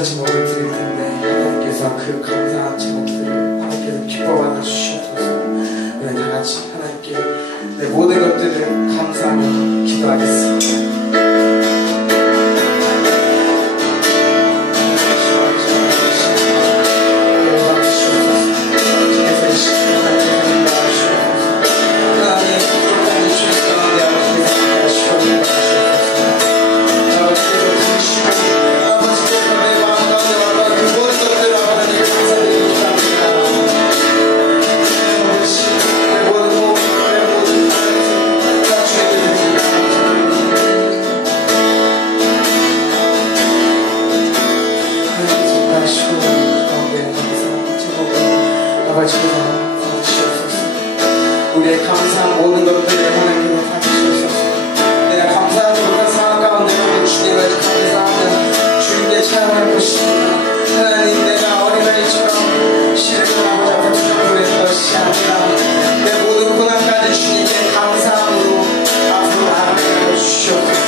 감사 제목을 드릴 텐데 하나님께서 그 감사한 제목들을 하나님께서 기뻐 받아 주시옵소서. 우리 다 같이 하나님께 내 모든 것들을 감사하며 기도하겠습니다. 우리의 감사한 모든 것들을 하나님께서 받으시옵소서. 내가 감사하지 못한 상황 가운데 우리 주님을 감사하며 주님께 찬양할 것입니다. 하나님, 내가 어린아이처럼 시름을 아버지 앞에 투정부릴 것이 아니라 내 모든 고난까지 주님께 감사함으로 앞으로 나아가게 주시옵소서.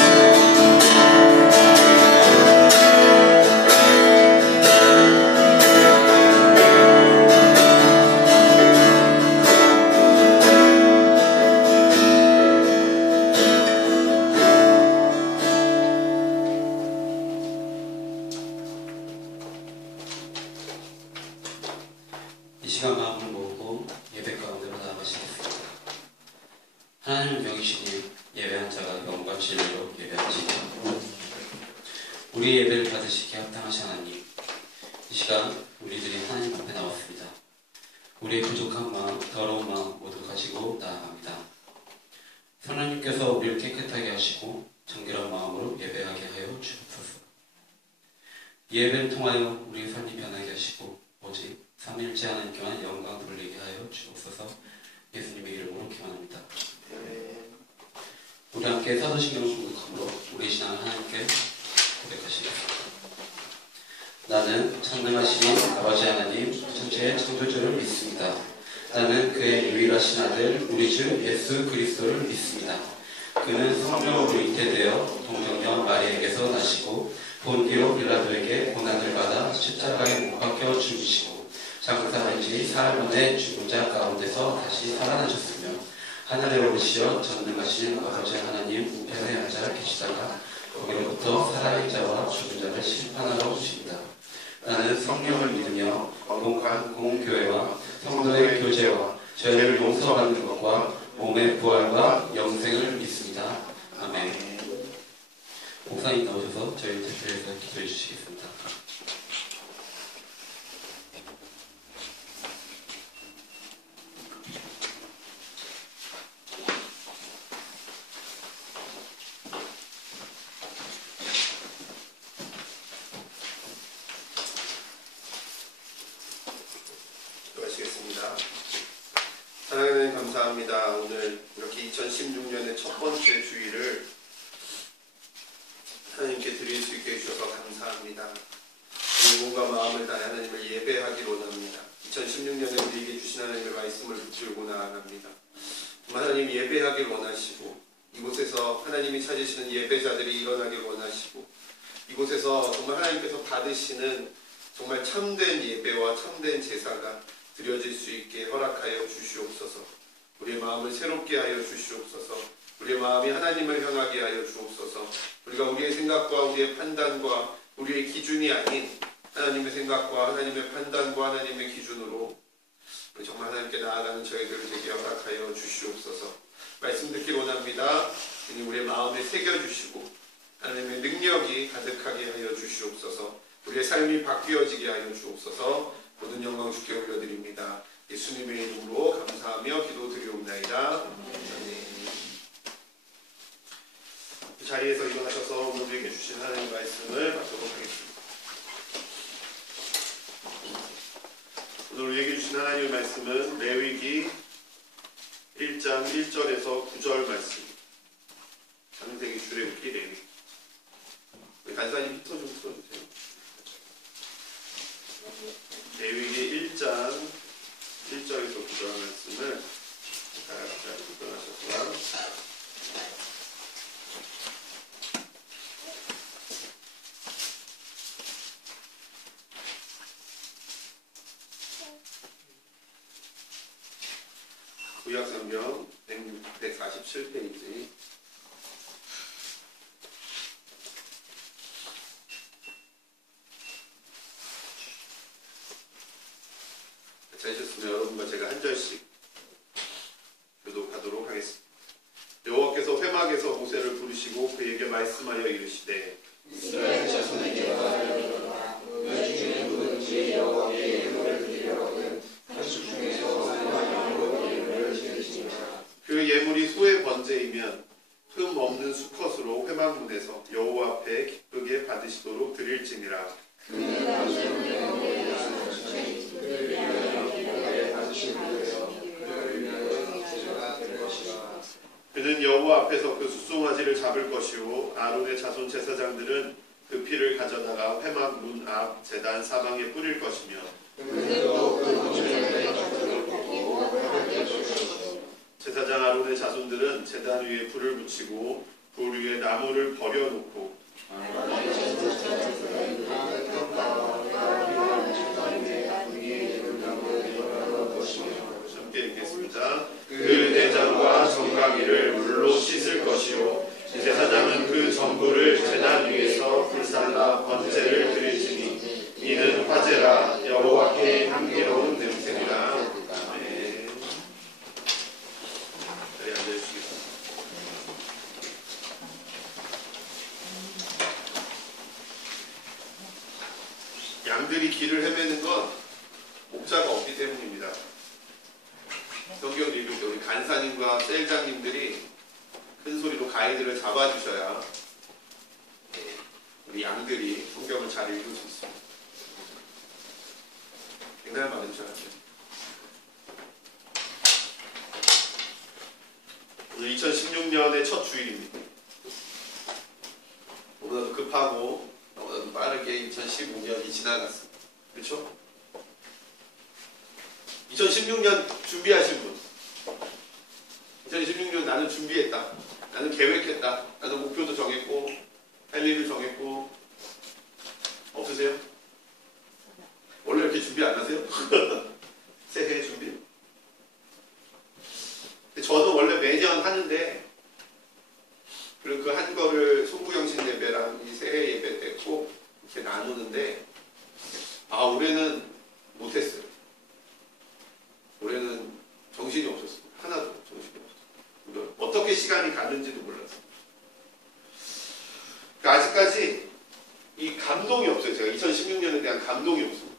이 시간 마음을 모으고 예배 가운데로 나아가시겠습니다. 하나님을 명이시니 예배한 자가 영광 진리로 예배하시기 우리 예배를 받으시기에 합당하신 하나님, 이 시간 우리들이 하나님 앞에 나왔습니다. 우리의 부족한 마음, 더러운 마음 모두 가지고 나아갑니다. 하나님께서 우리를 깨끗하게 하시고 정결한 마음으로 예배하게 하여 주옵소서. 이 예배를 통하여 우리의 삶이 변하게 하시고 오직 삼일째 하나님께만 영광 돌리게 하여 주옵소서. 예수님의 이름으로 기원합니다. 우리 함께 사도신경을 공독함으로 우리 신앙을 하나님께 고백하시겠습니다. 나는 전능하신 아버지 하나님 천지의 창조주를 믿습니다. 나는 그의 유일하신 아들 우리 주 예수 그리스도를 믿습니다. 그는 성령으로 잉태되어 동정녀 마리에게서 나시고 본디오 빌라도에게 고난을 받아 십자가에 못 박혀 죽으시고 장사한 지 사흘 만에 죽은 자 가운데서 다시 살아나셨으며 하늘에 오르시어 전능하신 아버지 하나님 우편에 앉아 계시다가 거기로부터 살아있는 자와 죽은 자를 심판하러 오십니다. 나는 성령을 믿으며 거룩한 공교회와 성도의 교제와 죄를 용서받는 것과 몸의 부활과 영생을 믿습니다. 아멘. 목사님 나오셔서 저희 대표에서 기도해 주시겠습니다. 기도하시겠습니다. 하나님 감사합니다. 오늘 이렇게 2016년의 첫 번째 주일을 하나님께 드릴 수 있게 해주셔서 감사합니다. 우리 몸과 마음을 다해 하나님을 예배하기 원합니다. 2016년에 우리에게 주신 하나님의 말씀을 붙들고 나아갑니다. 하나님 예배하길 원하시고 이곳에서 하나님이 찾으시는 예배자들이 일어나길 원하시고 이곳에서 정말 하나님께서 받으시는 정말 참된 예배와 참된 제사가 드려질 수 있게 허락하여 주시옵소서. 우리의 마음을 새롭게 하여 주시옵소서. 우리의 마음이 하나님을 향하게 하여 주옵소서. 우리가 우리의 생각과 우리의 판단과 우리의 기준이 아닌 하나님의 생각과 하나님의 판단과 하나님의 기준으로 정말 하나님께 나아가는 저희들을 되게 허락하여 주시옵소서. 말씀 듣기 원합니다. 우리의 마음에 새겨주시고 하나님의 능력이 가득하게 하여 주시옵소서. 우리의 삶이 바뀌어지게 하여 주옵소서. 모든 영광 주께 올려드립니다. 예수님의 이름으로 감사하며 기도드리옵나이다. 아멘. 그 자리에서 일어나셔서 오늘 우리에게 주신 하나님의 말씀을 받도록 하겠습니다. 오늘 우리에게 주신 하나님의 말씀은 레위기 1장 1절에서 9절 말씀입니다. 창세기 출애굽기 레위기. 간단히 히터 좀 틀어주세요. 레위기 1장 1절에서 9절 말씀을 다 같이 일어나셔서 구약성경 147페이지. 찾으셨으면 여러분과 제가 한 절씩 교독하도록 하겠습니다. 여호와께서 회막에서 모세를 부르시고 그에게 말씀하여 이르시되 이스라엘 자손의 예배하리로다. 너희 중에 누구든지 여호와께 예물을 드리려거든 가축 중에서 소와 양으로 예물을 드릴지니라. 그 예물이 소의 번제이면 흠 없는 수컷으로 회막문에서 여호와 앞에 기쁘게 받으시도록 드릴지니라. 그는 나중에 여호와의 양식을 그를 위하여 기쁘게 받으실 거요 그를 위하여 제사가 될 것이라. 그는 여호와 앞에서 그 숫송아지를 잡을 것이요 아론의 자손 제사장들은 그 피를 가져다가 회막 문 앞 제단 사방에 뿌릴 것이며 그들도 그 번제물에 가득을 볶고 하나님께 줄 것이요 제사장 아론의 자손들은 제단 위에 불을 붙이고 불 위에 나무를 버려놓고 함께 읽겠습니다. 그 대장과 정강이를 물로 씻을 것이요 제사장은 그 전부를 제단 위에서 불살라 번제를 드릴지니 이는 화제라 여호와께 향기로운 냄새니라. 아멘. 자리에 앉아주시겠습니다. 양들이 길을 헤매는 건 목자가 없기 때문입니다. 성경 리뷰 때 우리 간사님과 셀장님들이 큰 소리로 가이드를 잡아주셔야 우리 양들이 성경을 잘 읽을 수 있습니다. 굉장히 많은 줄 알았어요. 오늘 2016년의 첫 주일입니다. 너무나도 급하고 너무나도 빠르게 2015년이 지나갔습니다. 그렇죠? 2016년 준비하신 분, 2016년 나는 준비했다, 나는 계획했다, 나는 목표도 정했고 할 일을 정했고 없으세요? 원래 이렇게 준비 안 하세요? 새해 준비? 저는 원래 매년 하는데 그리고 그 한 거를 송구영신 예배랑 이 새해 예배 때 꼭 이렇게 나누는데 올해는 못했어요. 올해는 정신이 없었어요. 하나도 정신이 없었어요. 어떻게 시간이 갔는지도 몰랐어요. 그러니까 아직까지 이 감동이 없어요. 제가 2016년에 대한 감동이 없어요.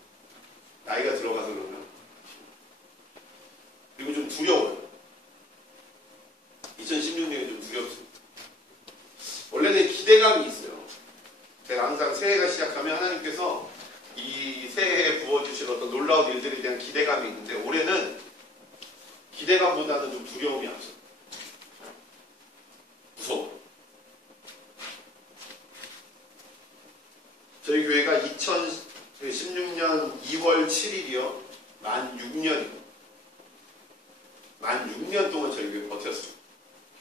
나이가 들어가서 그러면. 그리고 좀 두려워요. 2016년이 좀 두렵습니다. 원래는 기대감이 있어요. 제가 항상 새해가 시작하면 하나님께서 이 새해에 부어주실 어떤 놀라운 일들에 대한 기대감이 있는데 올해는 기대감보다는 좀 두려움이 앞서요. 무서워. 저희 교회가 2016년 2월 7일이요. 만 6년이고 만 6년 동안 저희 교회 버텼어요.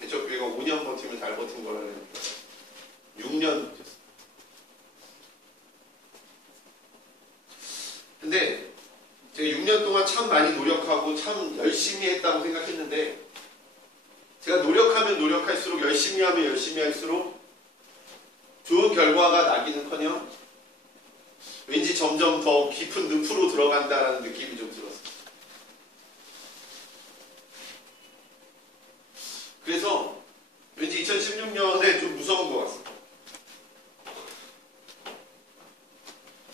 개척교회가 5년 버티면 잘 버틴 거라는 6년 버텼어요. 근데 제가 6년 동안 참 많이 노력하고 참 열심히 했다고 생각했는데 제가 노력하면 노력할수록 열심히 하면 열심히 할수록 좋은 결과가 나기는커녕 왠지 점점 더 깊은 늪으로 들어간다라는 느낌이 좀 들었어요. 그래서 왠지 2016년에 좀 무서운 것 같습니다.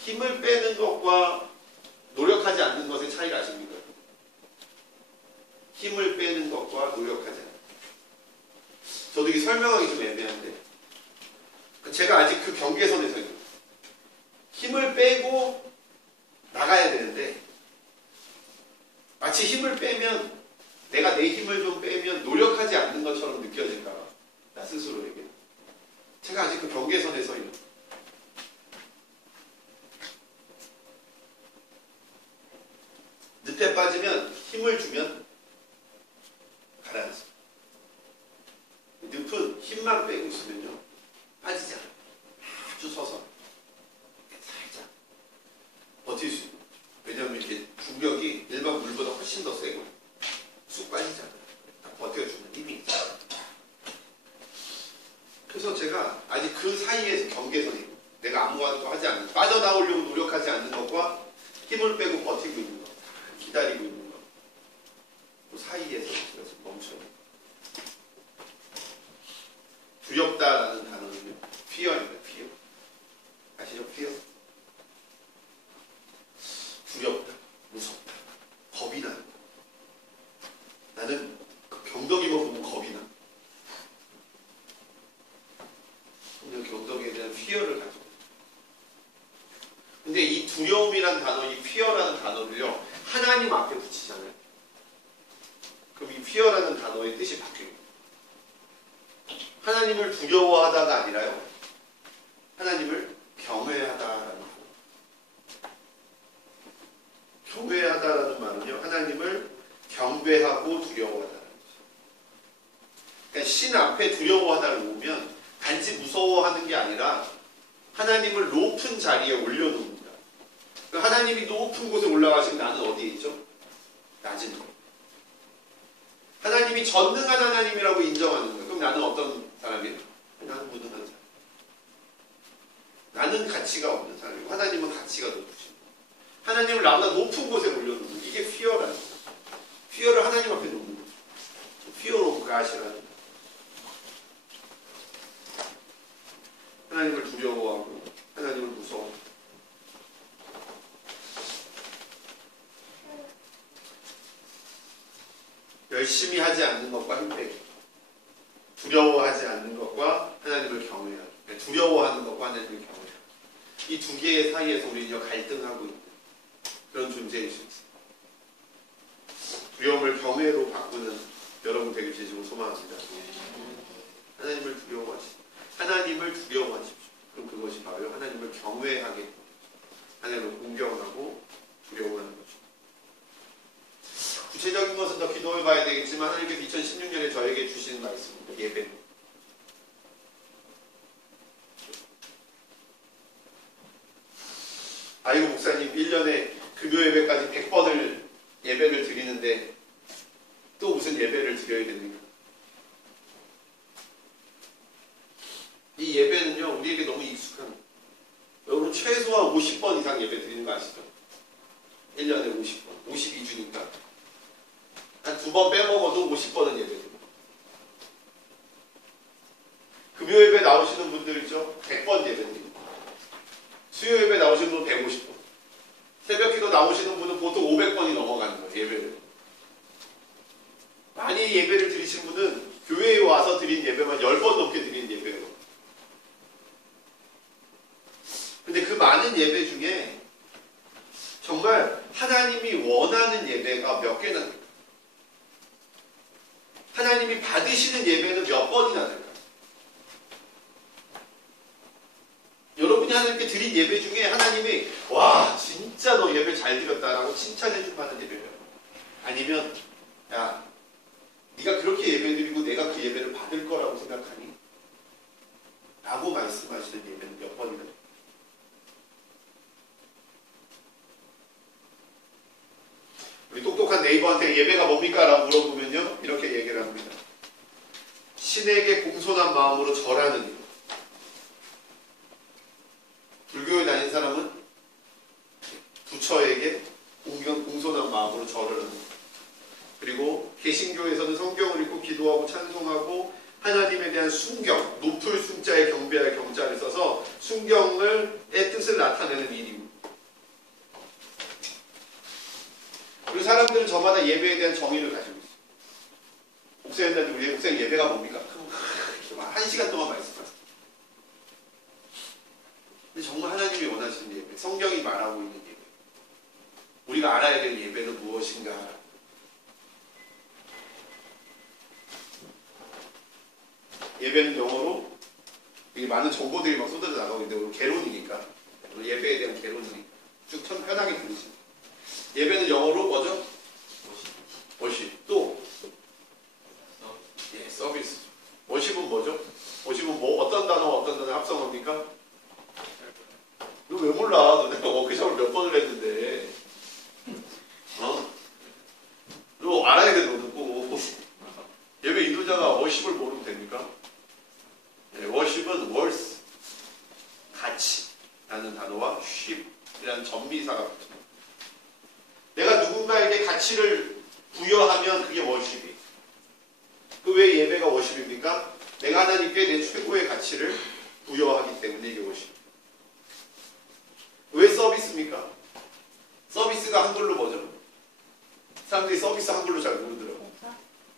힘을 빼는 것과 노력하지 않는 것의 차이를 아십니까? 힘을 빼는 것과 노력하지 않는 것. 저도 이게 설명하기 좀 애매한데 제가 아직 그 경계선에 서 있어요. 힘을 빼고 나가야 되는데 마치 힘을 빼면 내가 내 힘을 좀 빼면 노력하지 않는 것처럼 느껴질까 봐 나 스스로에게 제가 아직 그 경계선에 서 있는 늪에 빠지면 힘을 주면 가라앉습니다. 늪은 힘만 빼고 있으면요 빠지지 않아요. 아주 서서 살짝 버틸 수 있는 거죠. 왜냐하면 이렇게 중력이 일반 물보다 훨씬 더 세고 쑥 빠지지 않아요. 빼고 버티고 있는 것, 기다리고 있는 것, 그 사이에서 그래서 멈춰요. 두렵다라는 단어는요, fear입니다. fear. 아시죠? fear. 두렵다, 무섭다, 겁이 나는 거. 나는 그 경덕이만 보면 겁이 나. 그냥 경덕에 대한 fear를 가지고. 근데 이 두려움이란 단어, 이 fear라는 단어를요, 하나님 앞에 붙이잖아요. 그럼 이 fear라는 단어의 뜻이 바뀌어요. 하나님을 두려워하다가 아니라요, 하나님을 경외하다라는 거. 경외하다라는 말은요, 하나님을 경배하고 두려워하다라는 거죠. 그러니까 신 앞에 두려워하다를 보면 단지 무서워하는 게 아니라 하나님을 높은 자리에 올려놓습니다. 하나님이 높은 곳에 올라가시면 나는 어디에 있죠? 낮은 곳. 하나님이 전능한 하나님이라고 인정하는 거예요. 그럼 나는 어떤 사람이에요? 나는 무능한 사람. 나는 가치가 없는 사람이고 하나님은 가치가 높으신 거예요. 하나님을 나보다 높은 곳에 올려놓는 거예요. 이게 fear라는 거예요. fear를 하나님 앞에 놓는 거예요. fear of God이라는 거예요. 하나님을 두려워하고 하나님을 무서워하고. 열심히 하지 않는 것과 힘빼기, 두려워하지 않는 것과 하나님을 경외하기, 두려워하는 것과 하나님을 경외하기, 이 두 개의 사이에서 우리는 갈등하고 있는 그런 존재일 수 있습니다. 두려움을 경외로 바꾸는 여러분 되길 진심으로 소망합니다. 하나님을 두려워하십시오. 하나님을 두려워하십시오. 그럼 그것이 바로 하나님을 경외하게, 하나님을 공경하고 두려워하는 거죠. 구체적인 것은 더 기도해 봐야 되겠지만 하나님께서 2016년에 저에게 주시는 말씀입니다. 예배. 아이고 목사님 1년에 금요 예배까지 100번을 예배를 드리는데 또 무슨 예배를 드려야 됩니까? 이 예배는요 우리에게 너무 익숙한 거예요. 여러분 최소한 50번 이상 예배 드리는 거 아시죠? 1년에 50번, 52주니까 한 2번 빼먹어도 50번은 예배 드립니다. 금요 예배 나오시는 분들 있죠? 100번 예배 드립니다. 수요 예배 나오시는 분은 150번. 새벽 기도 나오시는 분은 보통 500번이 넘어가는 거예요. 예배를. 많이 예배를 드리신 분은 교회에 와서 드린 예배만 10번 넘게 드린 예배예요. 근데 그 많은 예배 중에 정말 하나님이 원하는 예배가 몇 개나 될까요? 하나님이 받으시는 예배는 몇 번이나 될까요? 여러분이 하나님께 드린 예배 중에 하나님이 와 진짜 너 예배 잘 드렸다라고 칭찬해 줄 만한 예배예요. 아니면 야 네가 그렇게 예배 드리고 내가 그 예배를 받을 거라고 생각하니? 라고 말씀하시는 예배는 몇 번이나 될까요? 우리 똑똑한 네이버한테 예배가 뭡니까? 라고 물어보면요 이렇게 얘기를 합니다. 신에게 공손한 마음으로 절하는 일. 불교에 다닌 사람은 부처에게 공손한 마음으로 절을 하는 것. 그리고 개신교에서는 성경을 읽고 기도하고 찬송하고 하나님에 대한 순경, 높을 숭자에 경배할 경자를 써서 순경의 뜻을 나타내는 일입니다. 그리고 사람들은 저마다 예배에 대한 정의를 가지고 있어요. 목사님들한테 우리 목사님 예배가 뭡니까? 1시간 동안 말씀하세요. 근데 정말 하나님이 원하시는 예배, 성경이 말하고 있는 예배, 우리가 알아야 될 예배는 무엇인가? 예배는 영어로 이게 많은 정보들이 막 쏟아져 나가고 있는데 오늘 개론이니까 예배에 대한 개론이니까 쭉 편하게 들으십니다. 예배는 영어로 뭐죠? 워십. 또 예, 서비스. 워십은 뭐죠? 워십은 뭐 어떤 단어 합성합니까? 너 왜 몰라? 너 내가 워크숍을 몇 번을 했는데 너 알아야 돼. 너도 꼭 예배 인도자가 워십을 모르면 됩니까? 예, 워십은 worth 가치라는 단어와 ship이라는 전미사가 붙습니다. 누군가에게 가치를 부여하면 그게 워십이. 그 왜 예배가 워십입니까? 내가 하나님께 내 최고의 가치를 부여하기 때문에 이게 워십. 왜 서비스입니까? 서비스가 한글로 뭐죠? 사람들이 서비스 한글로 잘 모르더라고요.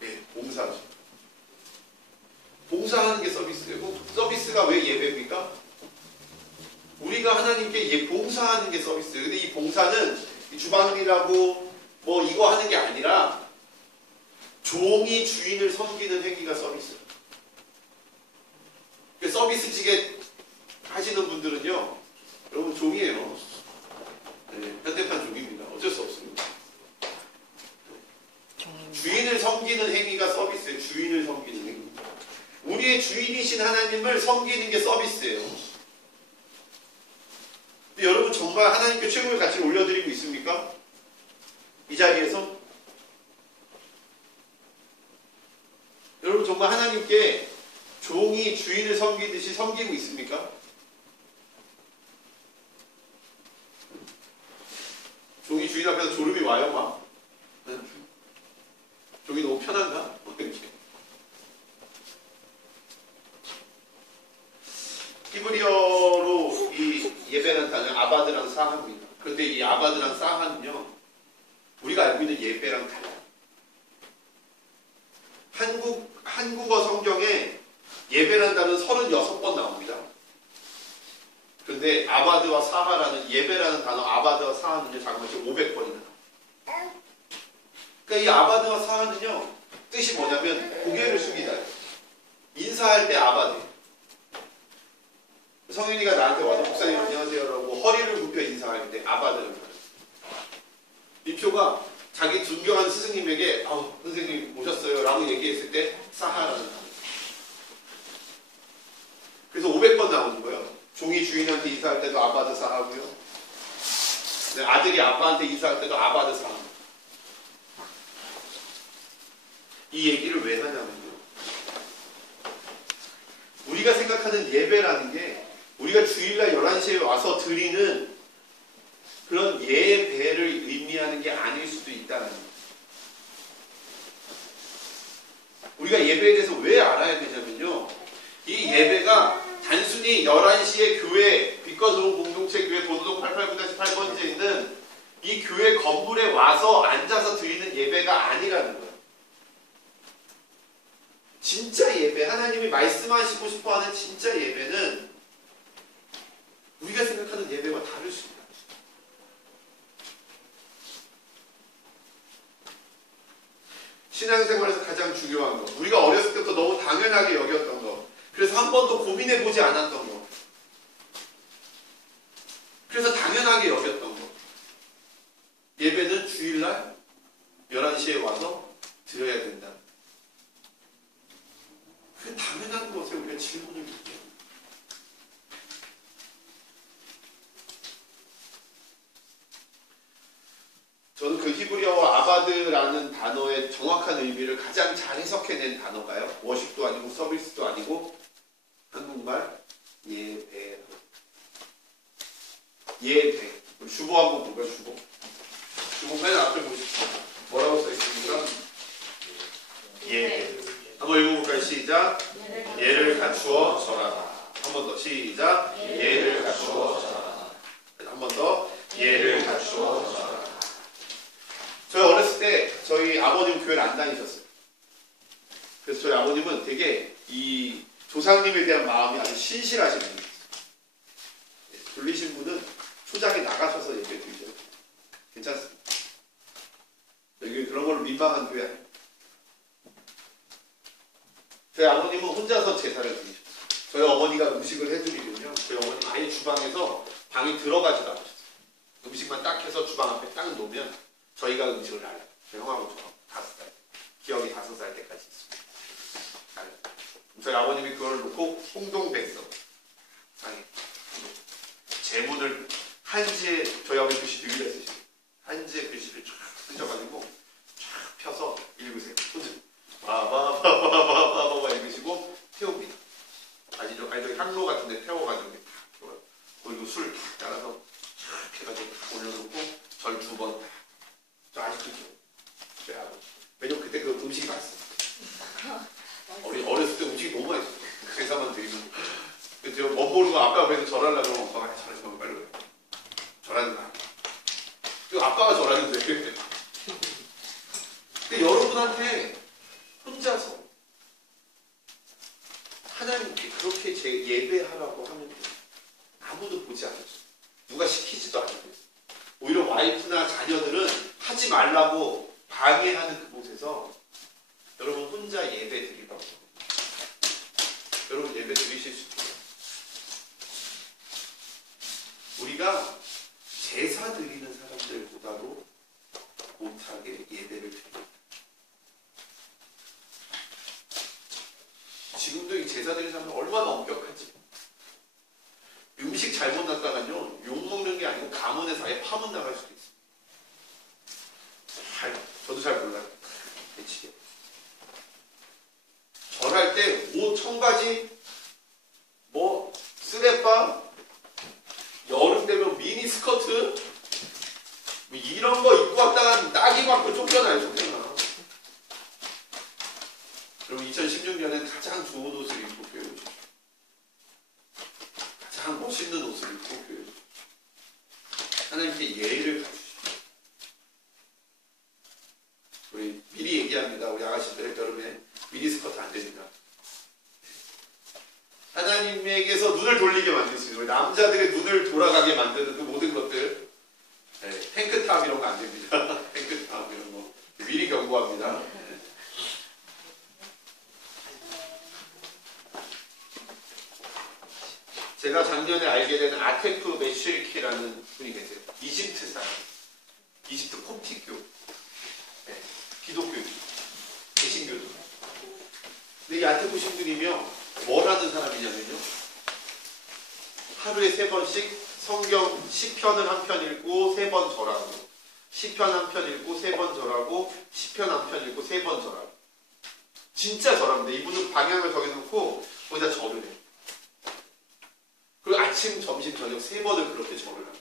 예, 봉사죠. 봉사하는 게 서비스예요. 서비스가 왜 예배입니까? 우리가 하나님께 봉사하는 게 서비스예요. 근데 이 봉사는 주방일이라고 뭐 이거 하는 게 아니라 종이 주인을 섬기는 행위가 서비스예요. 서비스직에 하시는 분들은요, 여러분 종이에요. 네, 현대판 종입니다. 어쩔 수 없습니다. 주인을 섬기는 행위가 서비스예요. 주인을 섬기는 행위. 우리의 주인이신 하나님을 섬기는 게 서비스예요. 근데 여러분 정말 하나님께 최고의 가치를 올려드리고 있습니까? 이 자리에서? 여러분 정말 하나님께 종이 주인을 섬기듯이 섬기고 있습니까? 종이 주인 앞에서 졸음이 와요, 막? 종이 너무 편한가? 이렇게. 히브리어로 이 예배라는 단어는 아바드랑 사하입니다. 그런데 이 아바드랑 사하는요, 우리가 알고 있는 예배랑 달라요. 한국어 성경에 예배라는 단어는 36번 나옵니다. 그런데 아바드와 사하라는 예배라는 단어 아바드와 사하는요, 잠깐만 500번이나 나와요. 그러니까 이 아바드와 사하는요, 뜻이 뭐냐면 고개를 숙이다. 인사할 때 아바드. 성윤이가 나한테 와서 목사님 안녕하세요라고 허리를 굽혀 인사할 때 아바드를 말해요. 민표가 자기 존경하는 스승님에게 선생님 오셨어요 라고 얘기했을 때 사하라는 단어. 그래서 500번 나오는 거예요. 종이 주인한테 인사할 때도 아바드 사하고요. 아들이 아빠한테 인사할 때도 아바드 사하. 이 얘기를 왜 하냐면요, 우리가 생각하는 예배라는 게 우리가 주일날 11시에 와서 드리는 그런 예배를 의미하는 게 아닐 수도 있다는 거예요. 우리가 예배에 대해서 왜 알아야 되냐면요, 이 예배가 단순히 11시에 교회, 빛과 소금 공동체 교회 도노동 889-8번지에 있는 이 교회 건물에 와서 앉아서 드리는 예배가 아니라는 거예요. 진짜 예배, 하나님이 말씀하시고 싶어하는 진짜 예배는 우리가 생각하는 예배와 다를 수 있다. 신앙생활에서 가장 중요한 거, 우리가 어렸을 때부터 너무 당연하게 여겼던 거, 그래서 한 번도 고민해보지 않았던 거, 그래서 당연하게 여겼던 거, 예배는 주일날 11시에 와서 드려야 된다. 그 당연한 것에 우리가 질문을 드려요. 저는 그 히브리어와 아바드라는 단어의 정확한 의미를 가장 잘 해석해낸 단어가요, 워십도 아니고 서비스도 아니고 한국말 예배. 예배. 우리 주보 한번 볼까요? 주보 맨 앞에 보시죠. 뭐라고 써있습니까? 예배. 한번 읽어볼까요? 시작. 예를 갖추어 절하라. 한 번 더. 시작. 예를 갖추어 절하라. 한 번 더. 예를 갖추어 절하라. 저희 어렸을 때 저희 아버님 교회를 안 다니셨어요. 그래서 저희 아버님은 되게 이 조상님에 대한 마음이 아주 신실하신 분이에요. 졸리신 분은 초장에 나가셔서 예배 드리셔도 괜찮습니다. 여기 그런 걸로 민망한 교회 아니에요. 저희 아버님은 혼자서 제사를 드리셨어요. 저희 어머니가 음식을 해드리면요, 저희 어머니 아예 주방에서 방에 들어가지도 않으셨어요. 음식만 딱 해서 주방 앞에 딱 놓으면 저희가 음식을 알아요. 형하고 저 5살, 기억이 5살 때까지 있습니다. 알아요. 저희 아버님이 그걸 놓고 홍동백석 상에 제문을 한지에, 저희 아버님 글씨 되게 잘 쓰시고 한지에 글씨를 쫙 쓰셔가지고 쫙 펴서 읽으세요. 손질 바바바바바바바 읽으시고 태웁니다. 아니 저기 향로 같은데 태워가지고 탁 태워요. 그리고 술 탁 따라서 쫙 해가지고 탁 올려놓고 절 2번. 저 아직도 말라고 방해하는 그곳에서 여러분 혼자 예배 드리라고. 여러분 예배 드리실 수 있어요. 우리가 제사 드리는 사람들보다도 못하게 예배를 드립니다. 지금도 이 제사 드리는 사람들 얼마나 엄격하지. 음식 잘못 놨다가요 욕먹는 게 아니고 가문에서 아예 파문 나갈 수도 있어요. 저도 잘 몰라요. 대치게. 절할 때 옷, 청바지, 뭐 쓰레빠, 여름 되면 미니 스커트 뭐 이런 거 입고 왔다가 딱이 맞고 쫓겨나요. 쫓겨나. 그럼 2016년엔 가장 좋은 옷을 입고 교회 오십시오. 가장 멋있는 옷을 입고 교회 오십시오. 하나님께 예의를 갖추십시오. 우리 미리 얘기합니다. 우리 아가씨들 여름에 미니스커트 안 됩니다. 하나님에게서 눈을 돌리게 만들 수 있어요. 남자들의 눈을 돌아가게 만드는 그 모든 것들. 네, 탱크탑 이런 거 안 됩니다. 탱크탑 이런 거 미리 경고합니다. 네. 제가 작년에 알게 된 아테프 메슈리키라는 분이 계세요. 이집트 사람. 이집트 콥틱교. 네, 기독교. 개신교도. 근데 이 아테프 신부님이요. 뭘 하는 사람이냐면요. 하루에 3번씩 성경 시편을 한 편 읽고 3번 절하고 시편 한 편 읽고 3번 절하고 시편 한 편 읽고 3번 절하고 진짜 절합니다. 이분은 방향을 정해놓고 거기다 절을 해요. 그리고 아침, 점심, 저녁 3번을 그렇게 절을 합니다.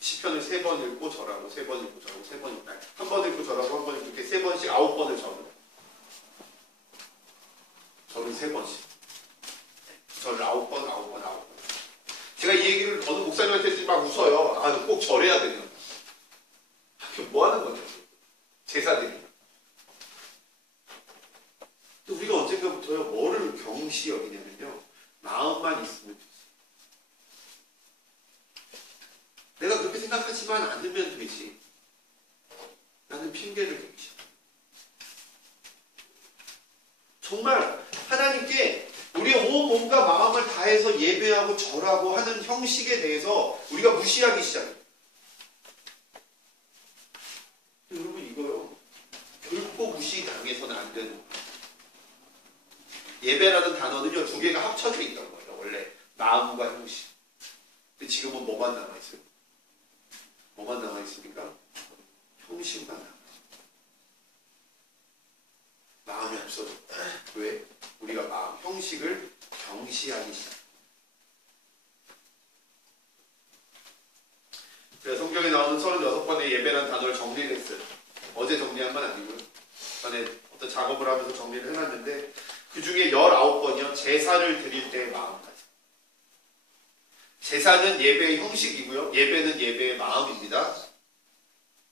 시편을 3번 읽고 절하고 3번 읽고 절하고 3번 읽고 한 번 읽고 절하고 한 번 읽고 이렇게 3번씩 9번을 절을 절을 3번씩 절을 9번 9번 9번. 제가 이 얘기를 어느 목사님한테 했더니 막 웃어요. 아, 꼭 절해야 되냐. 뭐 하는 거죠? 제사들이. 우리가 언젠가부터요, 뭐를 경시 여기냐면요, 마음만 있으면 되지. 내가 그렇게 생각하지만 않으면 되지. 나는 핑계를 대기 시작. 정말 하나님께 우리의 온 몸과 마음을 다해서 예배하고 절하고 하는 형식에 대해서 우리가 무시하기 시작해요. 여러분 이거요, 결코 무시당해서는 안 되는 거예요. 예배라는 단어는요, 2개가 합쳐져 있던 거예요. 원래 마음과 형식. 근데 지금은 뭐만 남아있어요? 뭐만 남아있습니까? 형식만 남아있어요. 마음이 없어졌다. 왜? 우리가 마음, 형식을 경시하기 시작. 제가 성경에 나오는 36번의 예배라는 단어를 정리를 했어요. 어제 정리한 건 아니고요. 전에 어떤 작업을 하면서 정리를 해놨는데 그 중에 19번이요. 제사를 드릴 때의 마음까지. 제사는 예배의 형식이고요. 예배는 예배의 마음입니다.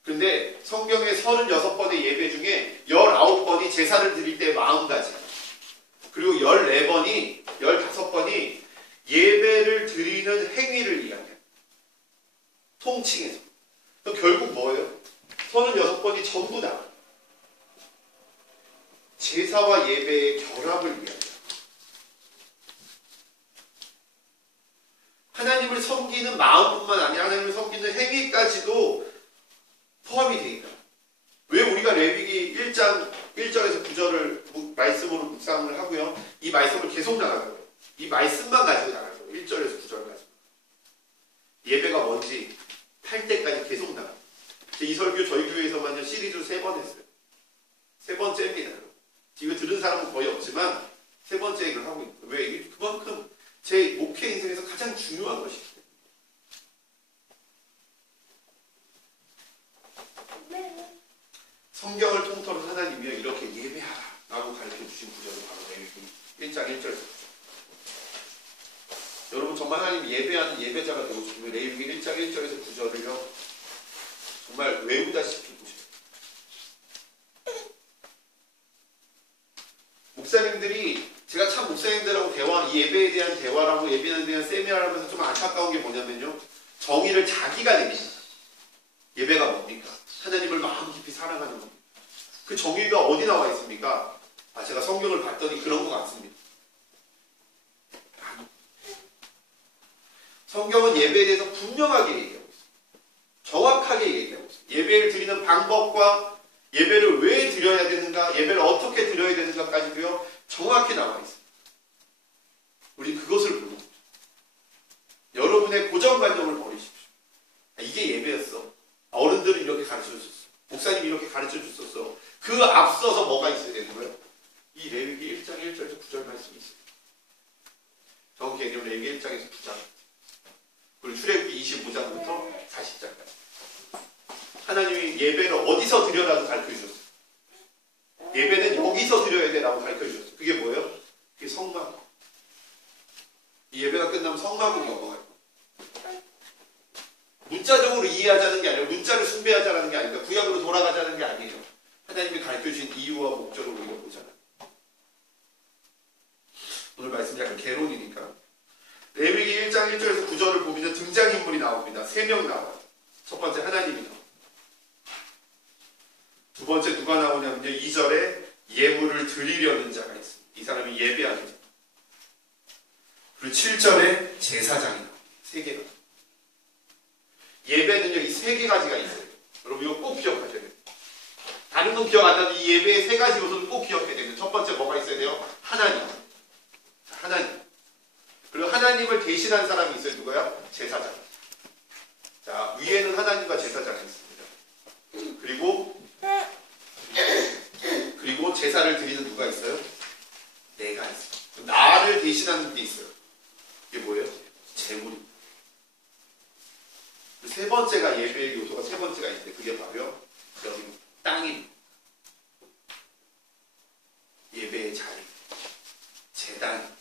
근데 성경의 36번의 예배 중에 19번이 제사를 드릴 때의 마음까지. 그리고 14번이, 15번이 예배를 드리는 행위를 이야기해요. 통칭해서. 그럼 결국 뭐예요? 36번이 전부 다 제사와 예배의 결합을 이야기해요. 하나님을 섬기는 마음뿐만 아니라 하나님을 섬기는 행위까지도 포함이 되어 있다. 왜 우리가 레위기 1장 1절에서 9절을 말씀으로 묵상을 하고요. 이 말씀을 계속 나가고요. 이 말씀만 가지고 나가죠. 1절에서 9절까지. 예배가 뭔지 탈 때까지 계속 나가요. 이 설교 저희 교회에서만요. 시리즈로 3번 했어요. 3번째입니다. 이거 들은 사람은 거의 없지만 3번째 얘기를 하고 있어요. 왜? 이게 그만큼 제 목회 인생에서 가장 중요한 것이기 때문에. 성경을 통틀어서 하나님이 이렇게 예배하라 라고 가르쳐 주신 구절을 바로 레위기 1장 1절에서. 여러분 정말 하나님 예배하는 예배자가 되고 싶으면 레위기 1장 1절에서 9절을요 정말 외우다시피 보셔요. 목사님들이, 제가 참 목사님들하고 대화, 이 예배에 대한 대화라고 예배에 대한 세미나를 하면서 좀 안타까운 게 뭐냐면요, 정의를 자기가 내립니다. 예배가 뭡니까? 하나님을 그 정의가 어디 나와 있습니까? 제가 성경을 봤더니 그런 것 같습니다. 성경은 예배에 대해서 분명하게 얘기하고 있어요. 정확하게 얘기하고 있어요. 예배를 드리는 방법과 예배를 왜 드려야 되는가, 예배를 어떻게 드려야 되는가까지도요, 정확히 나와 있어요. 우리 그것을 보는 거죠. 여러분의 고정관념을 버리십시오. 이게 예배였어. 어른들은 이렇게 가르쳐줬어. 목사님이 이렇게 가르쳐줬었어. 그 앞서서 뭐가 있어야 되는 거예요? 이 레위기 1장 1절에서 9절 말씀이 있어요. 정확히 얘기하면 레위기 1장에서 9장. 그리고 출애굽기 25장부터 40장까지. 하나님이 예배를 어디서 드려라고 가르쳐주셨어요. 예배는 여기서 드려야 돼라고 가르쳐주셨어요. 그게 뭐예요? 그게 성막. 이 예배가 끝나면 성막으로 넘어가요. 문자적으로 이해하자는 게 아니라 문자를 숭배하자는 게 아니라 구약으로 돌아가자는 게 아니에요. 하나님이 가르쳐주신 이유와 목적을 우리가 보잖아요. 오늘 말씀이 약간 개론이니까. 레위기 1장 1절에서 9절을 보면 등장인물이 나옵니다. 3명 나와요. 첫 번째 하나님이 나와요. 두 번째 누가 나오냐면요. 2절에 예물을 드리려는 자가 있어요. 이 사람이 예배하는 자. 그리고 7절에 제사장이 나와요. 3개가. 예배는요. 이 3가지가 있어요. 여러분 이거 꼭 기억하셔야 돼요. 다른 건 기억 안 나도 이 예배의 3가지 요소는 꼭 기억해야 돼요. 첫 번째 뭐가 있어야 돼요? 하나님. 하나님. 그리고 하나님을 대신한 사람이 있어요. 누구야? 제사장. 자, 위에는 하나님과 제사장이 있습니다. 그리고 제사를 드리는 누가 있어요? 내가 있어요. 나를 대신하는 게 있어요. 이게 뭐예요? 제물입니다. 세 번째가 예배의 요소가 세 번째가 있는데 그게 바로 여기 땅입니다. 예배의 자리, 제단.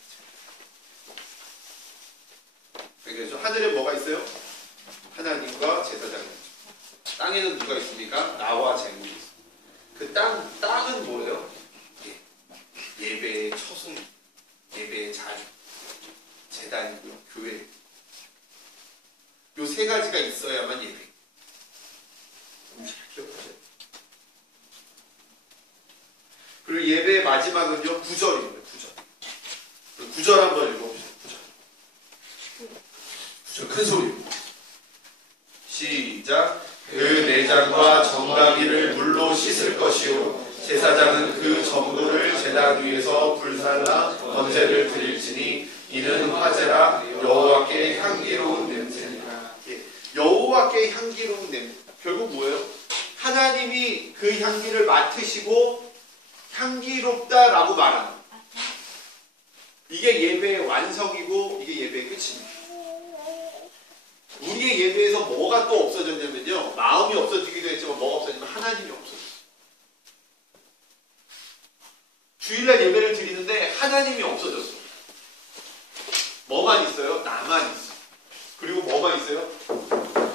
그래서 하늘에 뭐가 있어요? 하나님과 제사장이 있죠. 땅에는 누가 있습니까? 나와 제물이 있습니다. 그 땅은 뭐예요? 예배의 처소, 예배의 자리, 제단이고요, 교회. 요 3가지가 있어야만 예배. 잘 기억하세요. 그리고 예배의 마지막은요, 9절입니다. 9절. 9절 한번 읽어보세요. 9절 큰 소리로. 시작. 그 내장과 정강이를 물로 씻을 것이요 제사장은 그 전부를 제단 위에서 불살라 번제를 드릴지니 이는 화제라 여호와께 향기로운 냄새니라. 여호와께 향기로운 냄새. 결국 뭐예요? 하나님이 그 향기를 맡으시고 향기롭다라고 말하는. 이게 예배의 완성이고 이게 예배의 끝입니다. 우리의 예배에서 뭐가 또 없어졌냐면요. 마음이 없어지기도 했지만 뭐가 없어지면 하나님이 없어졌어요. 주일날 예배를 드리는데 하나님이 없어졌어요. 뭐만 있어요? 나만 있어요. 그리고 뭐만 있어요?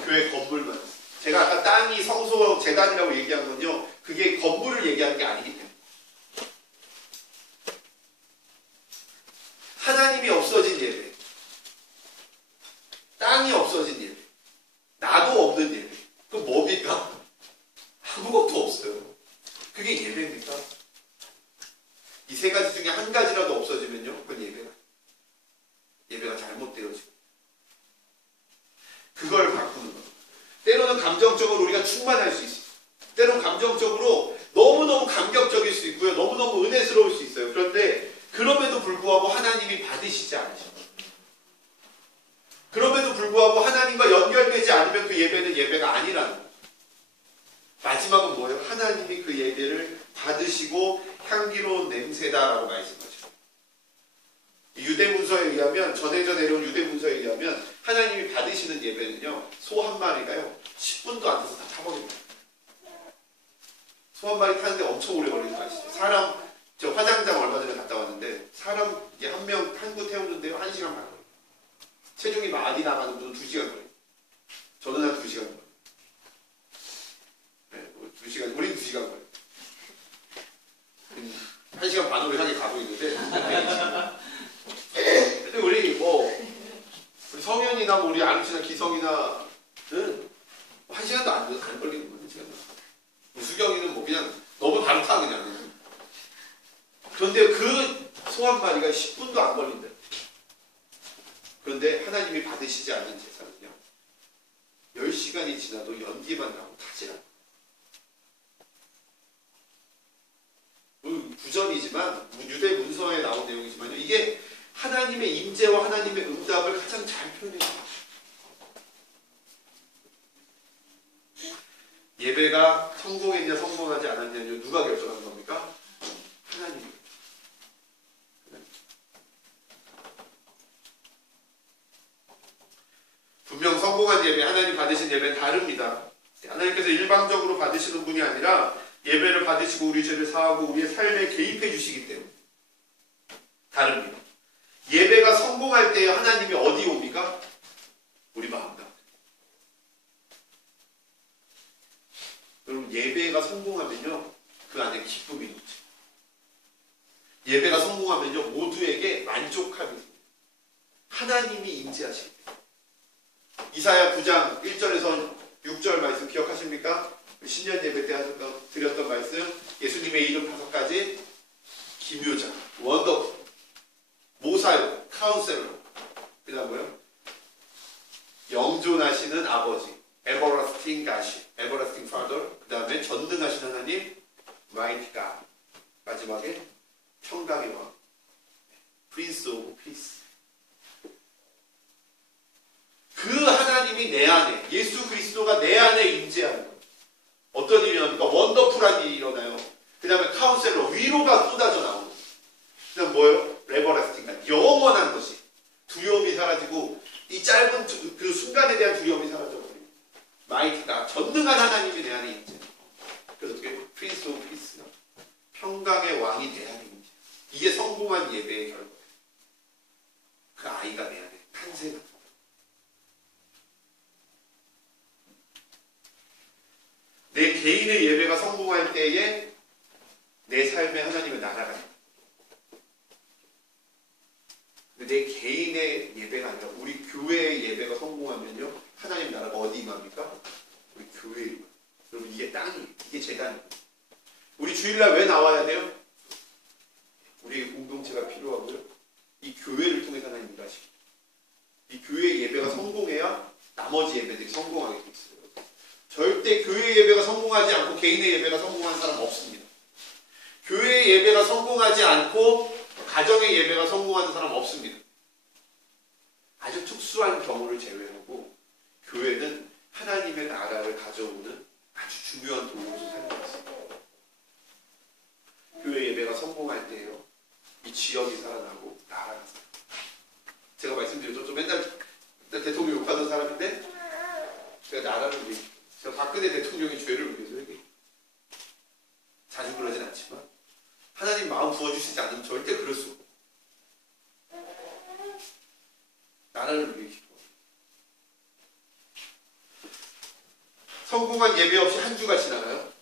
교회 건물만 있어요. 제가 아까 땅이 성소 제단이라고 얘기한 건요. 그게 건물을 얘기하는 게 아니기 때문에. 하나님이 없어진 예배. 땅이 없어진 예배. 나도 없는 예배. 그럼 뭡니까? 아무것도 없어요. 그게 예배입니까? 이 3가지 중에 한 가지라도 없어지면요. 그건 예배가 잘못되어지고. 그걸 바꾸는 거예요. 때로는 감정적으로 우리가 충만할 수 있어요. 때로는 감정적으로 너무너무 감격적일 수 있고요. 너무너무 은혜스러울 수 있어요. 그런데 그럼에도 불구하고 하나님이 받으시지 않으셔요. 그럼에도 불구하고 하나님과 연결되지 않으면 그 예배는 예배가 아니라는 거예요. 마지막은 뭐예요? 하나님이 그 예배를 받으시고 향기로운 냄새다라고 말씀하죠. 유대문서에 의하면 전해져 내려온 유대문서에 의하면 하나님이 받으시는 예배는요. 소 한 마리가요. 10분도 안 돼서 다 타버립니다. 소 한 마리 타는데 엄청 오래 걸리는 거 아시죠? 저 화장장 얼마 전에 갔다 왔는데 사람 한 구 태우는데요. 1시간 반 걸려요. 체중이 많이 나가는 분은 2시간 걸려요. 저는 한 2시간 걸려요. 네, 2시간, 우린 2시간 걸려요. 1시간 반으로 향해 가고 있는데 근데 우리 성현이나 우리 아름씨나 기성이나는 1시간도 안 걸리는 거예요. 1시간도. 수경이는 그냥 너무 바로 타 근데 그 소 한 마리가 10분도 안 걸린다. 그런데 하나님이 받으시지 않는 제사는요, 10시간이 지나도 연기만 나고 타질 않아요. 구전이지만, 유대 문서에 나온 내용이지만요, 이게 하나님의 임재와 하나님의 응답을 가장 잘 표현해요. 예배가 성공했냐 성공하지 않았냐는 누가 결정한 겁니까? 하나님이. 분명 성공한 예배, 하나님 받으신 예배는 다릅니다. 하나님께서 일방적으로 받으시는 분이 아니라 예배를 받으시고 우리 죄를 사하고 우리의 삶에 개입해 주시기 때문에 다릅니다. 예배가 성공할 때 하나님이 어디 옵니까? 우리 마음 가운데. 여러분, 예배가 성공하면요, 그 안에 기쁨이 넘쳐요. 예배가 성공하면요, 모두에게 만족함이 있습니다. 하나님이 임재하십니다. 이사야 9장 1절에서 6절 말씀 기억하십니까? 신년 예배 때 드렸던 말씀, 예수님의 이름 5가지, 기묘자, 원더풀, 모사요, 카운셀러, 그 다음 뭐요? 영존하시는 아버지, 에버라스팅 가시, 에버라스팅 파더, 그 다음에 전능하신 하나님, 마이티 갓, 마지막에 평강의 왕, 프린스 오브 피스. 그 하나님이 내 안에, 예수 그리스도가 내 안에 임재하는 거예요. 어떤 일이 일어납니까? 원더풀한 일이 일어나요. 그 다음에 카운셀러, 위로가 쏟아져 나오고, 그 다음 뭐예요? 레버라스팅가, 영원한 것이, 두려움이 사라지고 이 짧은 그 순간에 대한 두려움이 사라져버립니다. 마이티가, 전능한 하나님이 내 안에 임재. 그래서 어떻게 프린스 오브 피스, 평강의 왕이 내 안에 임재. 이게 성공한 예배의 결과예요. 그 아이가 내 안에 탄생합니다. 내 개인의 예배가 성공할 때에 내 삶에 하나님의 나라가 있다. 내 개인의 예배가 아니라 우리 교회의 예배가 성공하면요, 하나님 나라가 어디 임합니까? 우리 교회에 임합니다. 여러분, 이게 땅이에요. 이게 재단이에요. 우리 주일날 왜 나와야 돼요? 우리 공동체가 필요하고요, 이 교회를 통해 하나님 일하시고, 이 교회의 예배가 성공해야 나머지 예배들이 성공하게 돼 있어요. 절대 교회 예배가 성공하지 않고 개인의 예배가 성공한 사람 없습니다. 교회의 예배가 성공하지 않고 가정의 예배가 성공하는 사람 없습니다. 아주 특수한 경우를 제외하고 교회는 하나님의 나라를 가져오는 아주 중요한 도구로 살고 있습니다. 교회 예배가 성공할 때요, 이 지역이 살아나고 나라가 살아나고. 제가 말씀드렸죠. 좀 맨날 대통령 욕하던 사람인데 제가 나라를 위해, 제가 박근혜 대통령의 죄를 위해서 얘기해요. 자주 그러진 않지만 하나님 마음 부어주시지 않으면 절대 그럴 수 없고, 나라를 위해 기도해요. 성공한 예배 없이 한 주가 지나가요.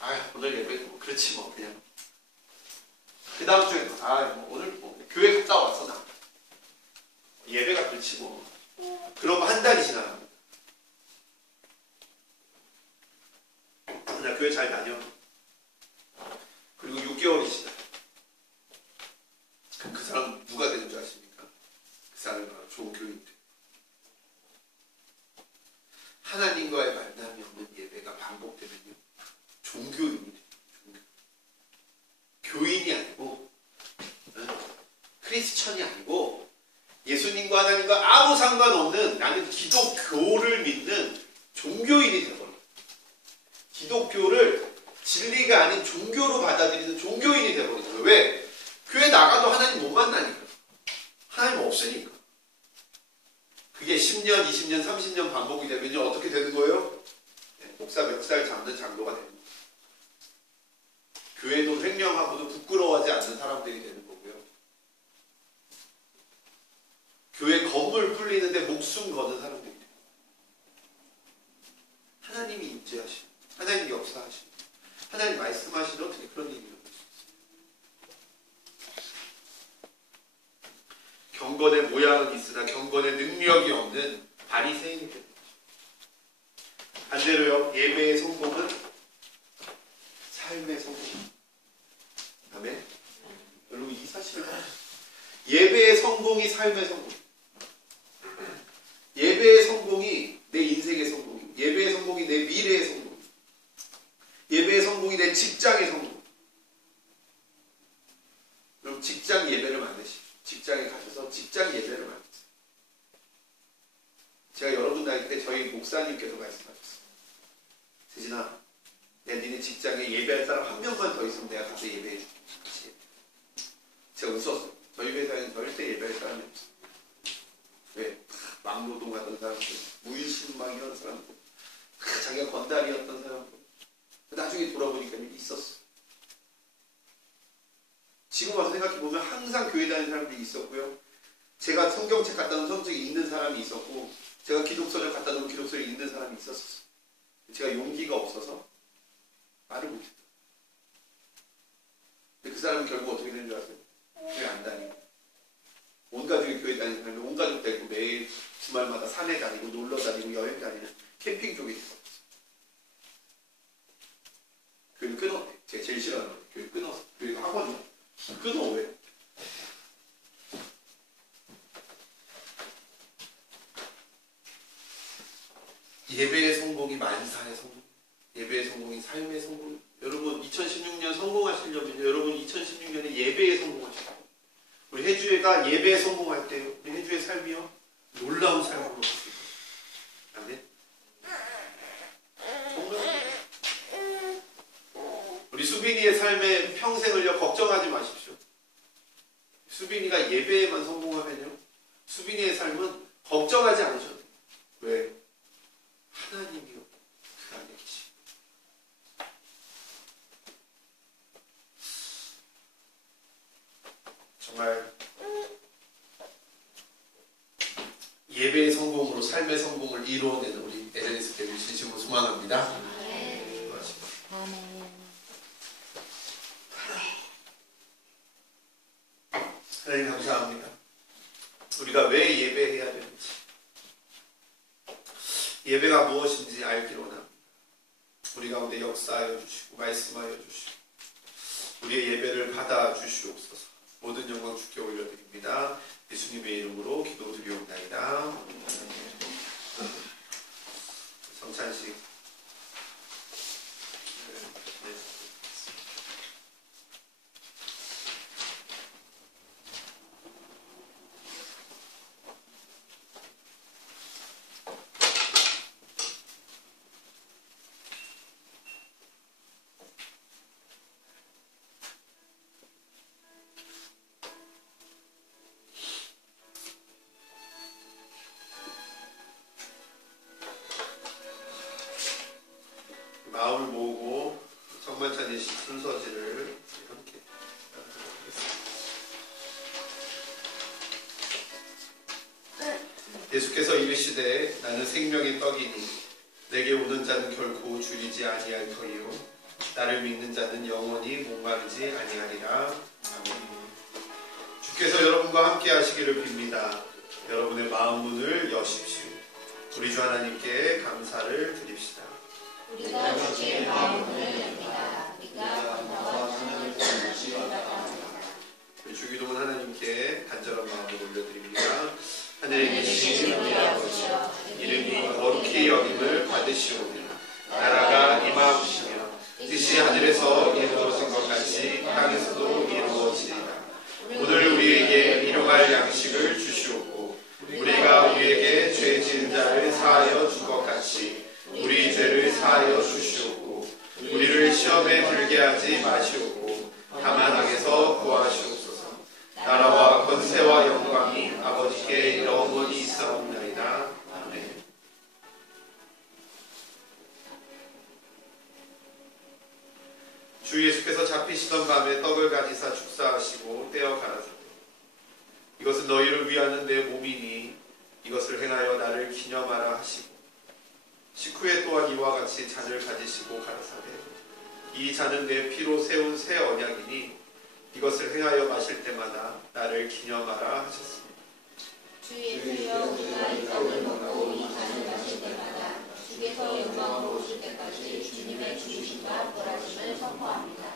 아, 오늘 예배 뭐 그렇지 뭐 그냥. 그 다음 주에 뭐 오늘 뭐 교회 갔다 왔어 나. 예배가 그렇지 뭐. 그러면 한 달이 지나갑니다. 나 교회 잘 다녀. 그리고 6개월이 지나요. 그럼 그 사람 누가 되는 줄 아십니까? 그 사람이 바로 종교인이 돼요. 하나님과의 만남이 없는 예배가 반복되면요, 종교인이 돼요. 교인이 아니고, 크리스천이 아니고, 예수님과 하나님과 아무 상관없는, 나는 기독교를 믿는 종교인이 되어버려요. 기독교를 진리가 아닌 종교로 받아들이는 종교인이 되어버리잖아요. 왜? 교회 나가도 하나님 못 만나니까. 하나님 없으니까. 그게 10년, 20년, 30년 반복이 되면요, 어떻게 되는 거예요? 목사 멱살 잡는 장로가 됩니다. 교회도 횡령하고도 부끄러워하지 않는 사람들이 되는 거고요. 교회 건물 불리는데 목숨 거는 사람들이 돼요. 하나님이 임재하시고, 하나님이 역사하시고, 하나님 말씀하시면 어떻게 그런 일이 일어날 수 있어요? 경건의 모양은 있으나 경건의 능력이 없는 바리새인이 되는 거죠. 반대로요, 예배의 성공은 삶의 성공. 다음에 성공이 삶의 성공. 예배의 성공이 내 인생의 성공. 예배의 성공이 내 미래의 성공. 예배의 성공이 내 직장의 성공. 그럼 직장 예배를 만드십시오. 직장에 가셔서 직장 예배를 만드세요. 제가 여러분 다닐 때 저희 목사님께서 말씀하셨어요. 세진아, 내가 니네 직장에 예배할 사람 한 명만 더 있으면 내가 가서 예배해 줄게. 같이. 제가 웃었어요. 저희 회사에는 절대 예배할 사람이 없어요. 왜? 막노동하던 사람들, 무일신막 이런 사람들, 자기가 건달이었던 사람들. 나중에 돌아보니까 있었어. 지금 와서 생각해보면 항상 교회 다니는 사람들이 있었고요. 제가 성경책 갖다 놓은 성경책이 있는 사람이 있었고, 제가 기독서를 갖다 놓은 기독서를 읽는 사람이 있었어요. 제가 용기가 없어서 말을 못했다. 근데 그 사람은 결국 어떻게 되는 줄 아세요? 교회 안 다니고. 온 가족이 교회 다니는 사람이 온 가족 데리고 매일 주말마다 산에 다니고 놀러 다니고 여행 다니는 캠핑족이 있었어요. 교회를 끊었대. 제가 제일 싫어하는 거예요. 교회 끊었어. 교회 학원이요. 끊어 왜? 예배의 성공이 만사의 성공, 예배의 성공이 삶의 성공. 여러분 2016년 성공하시려면 여러분 2016년에 예배에 성공하시고, 우리 해주회가 예배에 성공할 때요, 우리 해주의 삶이요 놀라운 삶으로 바뀌어요. 아멘. 우리 수빈이의 삶에 평생을요 걱정하지 마십시오. 수빈이가 예배에만 성공하면요, 수빈이의 삶은 걱정하지 않으셔도 돼요. 왜? 하나님이요 그 안에 계시고. 정말 예배의 성공으로 삶의 성공을 이루어내는 우리 에덴에서 되길 진심으로 소망합니다. 하나님 감사합니다. 우리가 왜 예배해야 되는지, 예배가 무엇인지 알기로 합니다. 우리 가운데 역사하여 주시고 말씀하여 주시고 우리의 예배를 받아 주시옵소서. 모든 영광 주께 올려드립니다. 예수님의 이름으로 기도드리옵나이다. 성찬식. 마음을 모으고 정만찬의 순서지를 함께 하겠습니다. 예수께서 이르시되 나는 생명의 떡이니 내게 오는 자는 결코 줄이지 아니할 터이요 나를 믿는 자는 영원히 목마르지 아니하리라. 아멘. 주께서 여러분과 함께 하시기를 빕니다. 여러분의 마음 문을 여십시오. 우리 주 하나님께 감사를 드립시다. 우리가 주의 마음을 엽니다. 우리가 건너와 하나님을 주시옵소서. 주기도문 하나님께 간절한 마음을 올려드립니다. 하늘에 계신 우리 아버지여, 이름이 거룩히 여김을 받으시오며 나라가 임하옵시며 뜻이 하늘에서 이루어진 것 같이 땅에서도 이루어지리라. 오늘 우리에게 일용할 양식을 주시옵고 우리가 우리에게 죄 지은 자를 사하여 준 것 같이 우리 죄를 사하여 주시옵고 우리를 시험에 들게 하지 마시옵고 다만 악에서 구하시옵소서. 나라와 권세와 영광이 아버지께 영원히 있사옵나이다. 아멘. 주 예수께서 잡히시던 밤에 떡을 가지사 축사하시고 떼어 가라사대 이것은 너희를 위하는 내 몸이니 이것을 행하여 나를 기념하라 하시고 식후에 또한 이와 같이 잔을 가지시고 가라사대 이 잔은 내 피로 세운 새 언약이니 이것을 행하여 마실 때마다 나를 기념하라 하셨습니다. 주 예수여, 우리가 이 떡을 먹고 이 잔을 마실 때마다 주께서 영광으로 오실 때까지 주님의 죽으심과 부활하심을 선포합니다.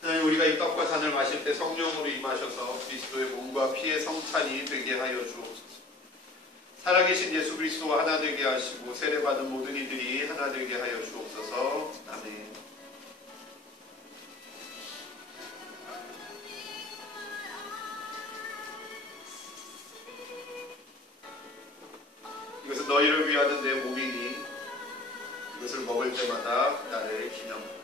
하나님, 우리가 우리가 이 떡과 잔을 마실 때 성령으로 임하셔서 그리스도의 몸과 피의 성찬이 되게 하여 주옵소서. 살아계신 예수 그리스도와 하나 되게 하시고 세례받은 모든 이들이 하나 되게 하여 주옵소서. 아멘. 이것은 너희를 위하는 내 몸이니 이것을 먹을 때마다 나를 기념하라.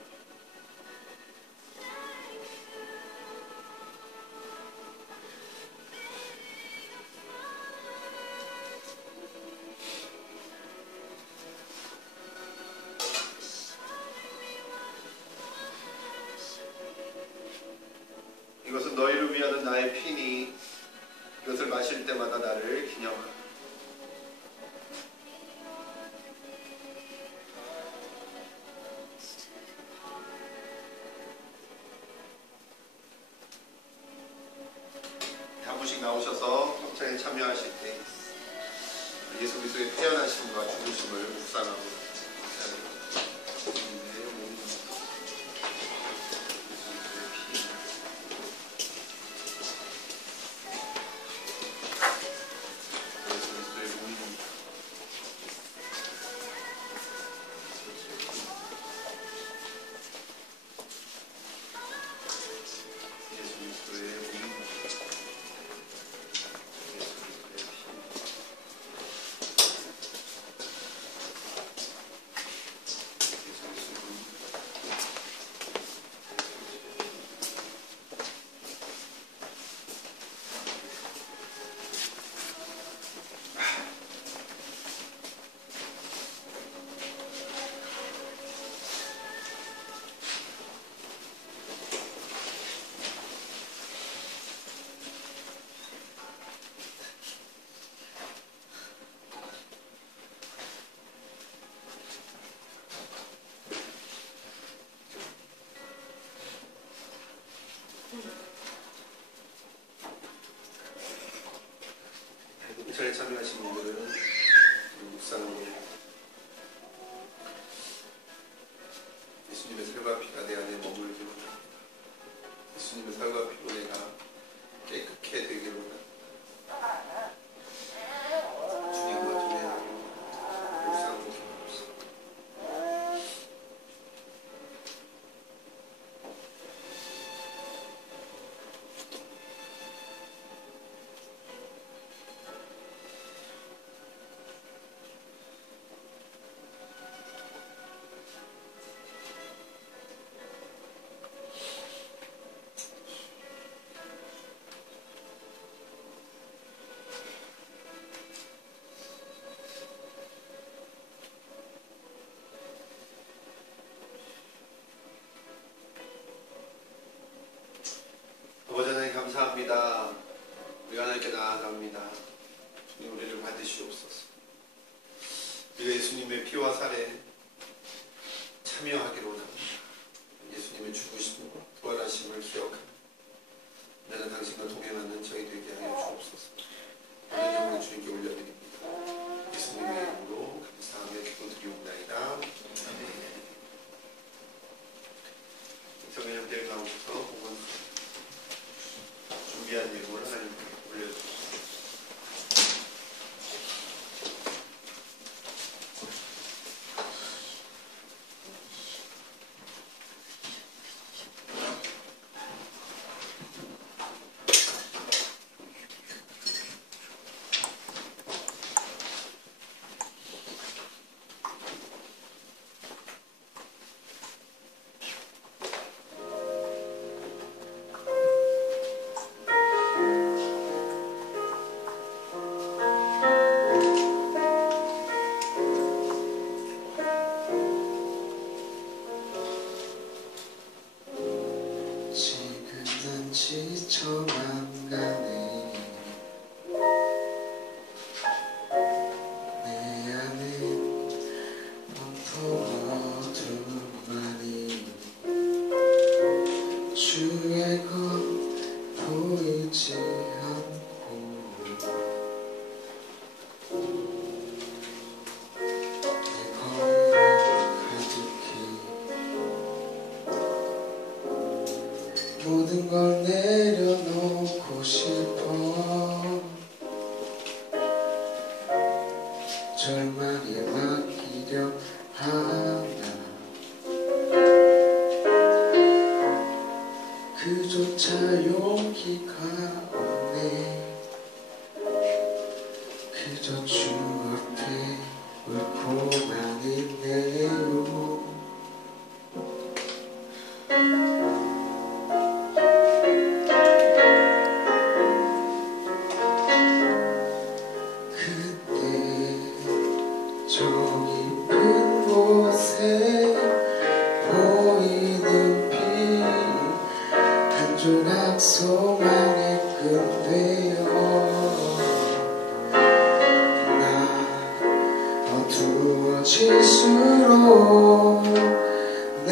이것은 너희를 위하는 나의 피니 이것을 마실 때마다 나를 기념하라. 한 분씩 나오셔서 협찬에 참여하실 때 예수 그리스도의 태어나심과 죽으심을 묵상하고 협찬에 참여하신 분들은 묵상으로 예수님의 살과 피가 내 안에 머물게 원합니다. 예수님의 살과 피로 내가 깨끗해 되기를 원합니다. 주님과 동행하고 묵상으로 기도합시다. 아버지 하나님 감사합니다. 우리 하나님께 나아갑니다. 주님 우리를 받으시옵소서. 우리가 예수님의 피와 살에 참여하기로 합니다. 예수님의 죽으심과 부활하심을 기억합니다. 나는 당신과 동행하는 저희 되게 하여 주옵소서. 모든 영광을 주님께 올려드립니다. 예수님의 이름으로 감사하며 기도드리옵나이다. 아멘. 성령 형제를 나오셔서 복원 준비한 예물을 하나님께 올려주십시오. 지쳐만 가네. 내 안에 온통 어둠만이 주의 것 보이지 않고 내 거울만 가득히 모든 걸 내려놓고 싶어. 절망에 맡기려 하나 그조차 용기가 없네. 그저 주 앞에 울고만 있네요. 그때 저 깊은 곳에 보이는 빛 한 조각 소망의 끈되어 나 어두워질수록 내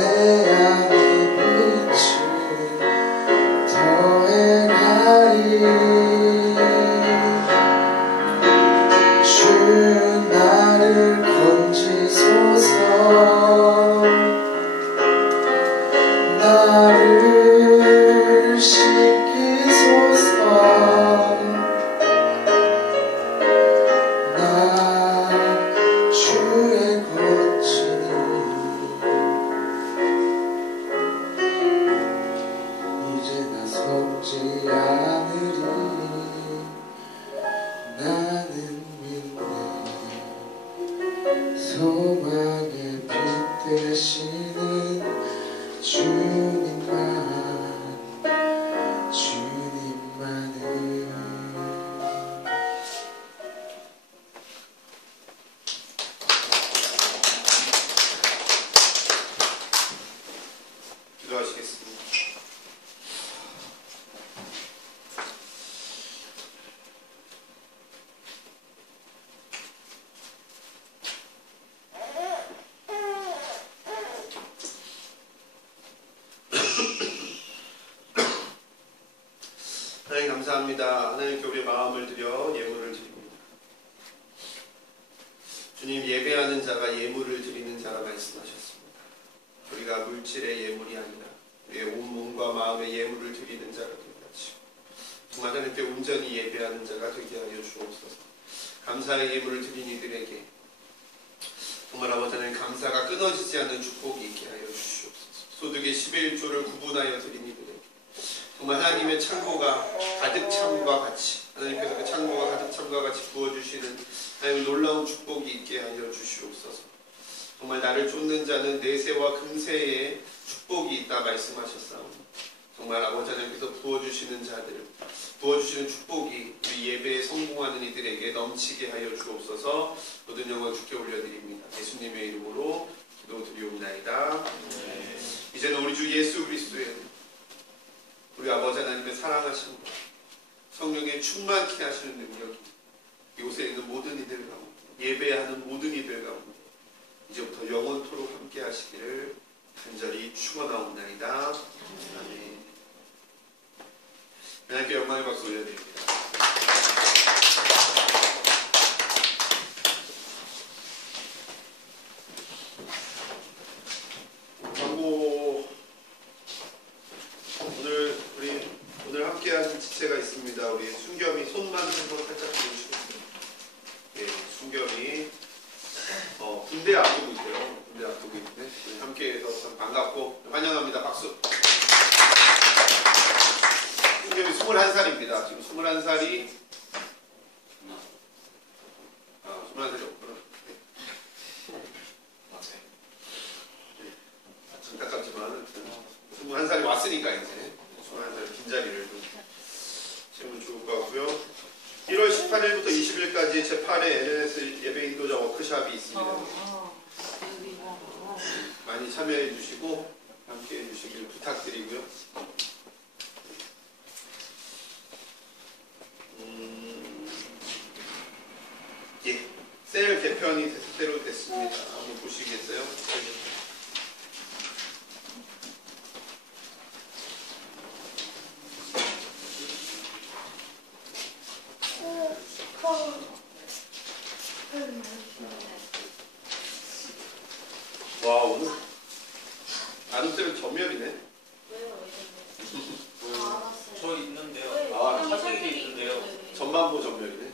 안의 빛을 더해가리. 주 나를 건지소서. 나를 씻기소서. 나 주의 것이니 이제 나서지 않으리. 나는 믿네. 소망의 빛 되시는 주님만, 주님만을. 기도하시겠습니다. 하나님 감사합니다. 하나님께 우리의 마음을 드려 예물을 드립니다. 주님, 예배하는 자가 예물을 드리는 자라 말씀하셨습니다. 우리가 물질의 예물이 아니라 우리의 온 몸과 마음의 예물을 드리는 자가 되게 하시고 정말 하나님께 온전히 예배하는 자가 되게 하여 주옵소서. 감사의 예물을 드린 이들에게 정말 아버지 하나님 감사가 끊어지지 않는 축복이 있게 하여 주시옵소서. 소득의 11조를 구분하여 드린 이들에게 정말 하나님의 창고가 가득 참과 같이, 하나님께서 그 창고가 가득 참과 같이 부어주시는 하나님의 놀라운 축복이 있게 하여 주시옵소서. 정말 나를 쫓는 자는 내세와 금세의 축복이 있다 말씀하셨사오니 정말 아버지 하나님께서 부어주시는 자들, 부어주시는 축복이 우리 예배에 성공하는 이들에게 넘치게 하여 주옵소서. 모든 영광 주께 올려드립니다. 예수님의 이름으로 기도드리옵나이다. 이제는 우리 주 예수 그리스도의 우리 아버지 하나님의 사랑하심과 성령의 충만케 하시는 능력이 이곳에 있는 모든 이들 가운데, 예배하는 모든 이들 가운데 이제부터 영원토록 함께 하시기를 간절히 축원하옵나이다. 아멘. 하나님께 영광의 박수 올려드립니다. 광고 오늘 함께하는 지체가 있습니다. 우리 순겸이 손만 한번 살짝 보여주시겠어요? 예, 순겸이 군대 앞두고 있어요. 군대 앞두고 있는데 함께해서 참 반갑고 환영합니다. 박수. 순겸이 21살입니다. 지금 21살이 21살이 없구나. 안타깝지만 21살이 왔으니까 이제 21살 빈자리를 채우면 좋을 것 같고요. 1월 18일부터 20일까지 제8회 LNS 예배 인도자 워크숍이 있습니다. 많이 참여해 주시고 함께 해 주시길 부탁드리고요. 예, 셀 개편이 새로 됐습니다. 한번 보시겠어요? 와, 오늘 아름쌤은 전멸이네. 왜요? 전반부 전멸이네.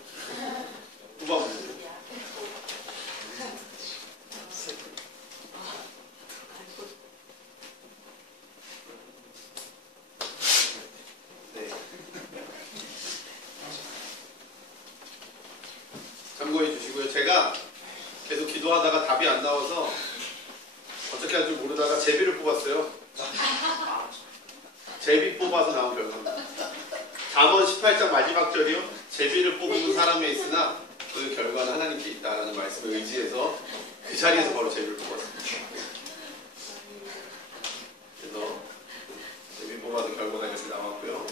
후반부. 네. 참고해 주시고요. 제가 계속 기도하다가 답이 안 나와서 어떻게 할 줄 모르다가 제비를 뽑았어요. 제비 뽑아서 나온 결과입니다. 잠언 18장 마지막 절이요. 제비를 뽑은 사람에 있으나 그 결과는 하나님께 있다라는 말씀을 의지해서 그 자리에서 바로 제비를 뽑았습니다. 그래서 제비 뽑아서 결과가 이렇게 나왔고요.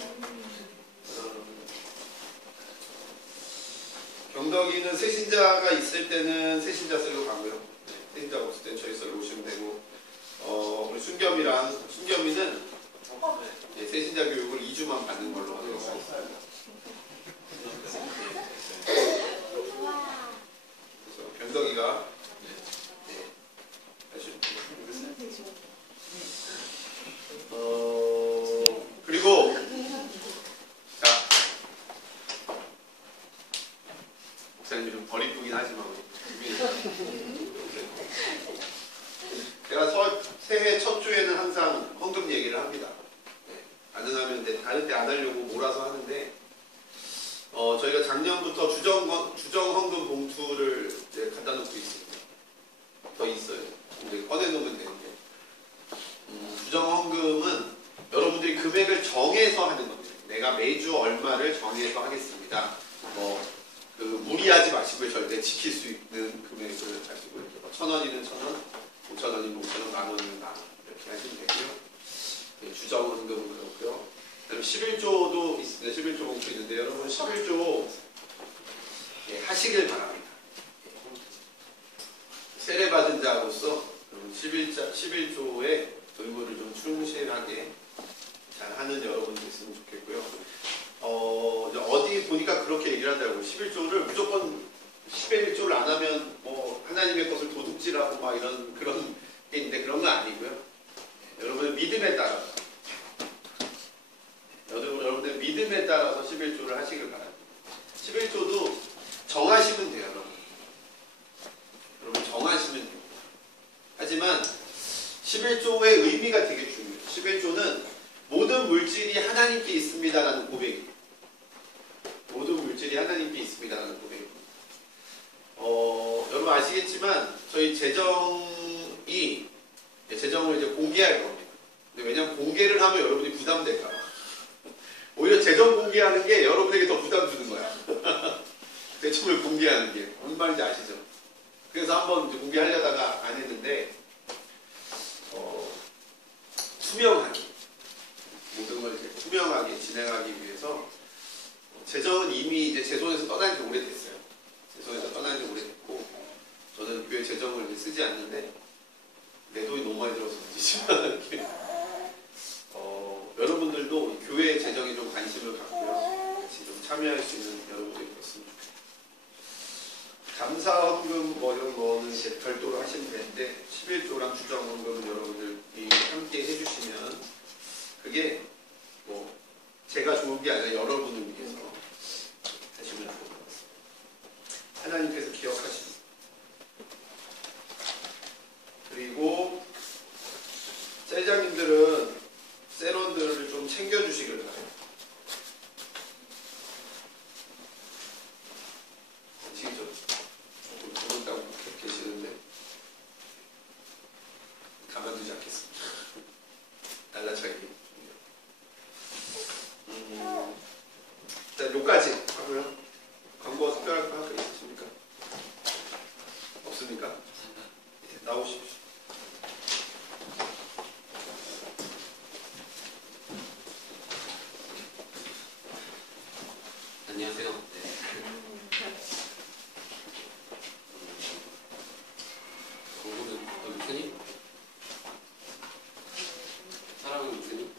경덕이는 새신자가 있을 때는 새신자설로 가고요. 새신자가 없을 때는 저희 썰로 오시면 되고, 우리 순겸이는 새신자 교육을 2주만 받는 걸로 하도록 하겠습니다. 그래서 경덕이가 그리고 자, 목사님이 좀 버리쁘긴 하지만 제가 새해 첫 주에는 항상 헌금 얘기를 합니다. 가능하면 다른 때 안 하려고 몰아서 하는데, 저희가 작년부터 주정 헌금 봉투를 갖다 놓고 있습니다. 더 있어요. 이제 꺼내놓으면 되는데, 주정 헌금은 여러분들이 금액을 정해서 하는 겁니다. 내가 매주 얼마를 정해서 하겠습니다. 무리하지 마시고요. 절대 지킬 수 있는 금액을 하시고요. 1,000원이면 1,000원, 5,000원이면 5,000원, 10,000원이면 10,000원 이렇게 하시면 되고요. 주정 헌금은 그렇고요. 그다음에 11조도 있습니다. 11조 봉투 있는데 여러분 11조 하시길 바랍니다. 세례받은 자로서 11조의 의무를 좀 충실하게 잘 하는 여러분이 됐으면 좋겠고요. 어디 보니까 그렇게 얘기를 하더라고요. 11조를 무조건 11조를 안 하면 하나님의 것을 도둑질하고 막 이런 그런 게 있는데 그런 건 아니고요. 여러분의 믿음에 따라서 여러분의 믿음에 따라서 11조를 하시길 바랍니다. 11조도 정하시면 돼요. 여러분 정하시면 돼요. 하지만 11조의 의미가 되게 중요해요. 11조는 모든 물질이 하나님께 있습니다라는 고백입니다. 모든 물질이 하나님께 있습니다라는 고백입니다. 여러분 아시겠지만 저희 재정을 이제 공개할 겁니다. 근데 왜냐하면 공개를 하면 여러분이 부담될까 봐. 오히려 재정 공개하는 게 여러분에게 더 부담 주는 거야. 대충을 공개하는 게. 무슨 말인지 아시죠? 그래서 한번 공개하려다가 안 했는데, 투명하게, 모든 걸 이제 투명하게 진행하기 위해서, 재정은 이미 이제 제 손에서 떠난 지 오래됐어요. 제 손에서 떠난 지 오래됐고, 저는 교회 재정을 이제 쓰지 않는데, 내 돈이 너무 많이 들어서 문제지만, 여러분들도 교회 재정에 좀 관심을 갖고요. 같이 좀 참여할 수 있는 여러분들이 됐으면 좋겠습니다. 감사 헌금 이런 거는 이제 별도로 하시면 되는데 11조랑 주정 헌금은 여러분들이 함께 해주시면 그게 제가 좋은 게 아니라 여러분을 위해서 하시면 좋을 것 같습니다. 하나님께서 기억하시고 그리고 셀장님들은 세론들을 좀 챙겨주시길 바라요. 아시겠죠? 조금 따고 계시는데 가만두지 않겠습니다. 날라차기. 일단 요까지 하고요. 광고가 특별한 거 있으십니까? 없습니까? 나오십시오. 안녕하세요. 네. 공부는 목사님? 사랑하는 목사님?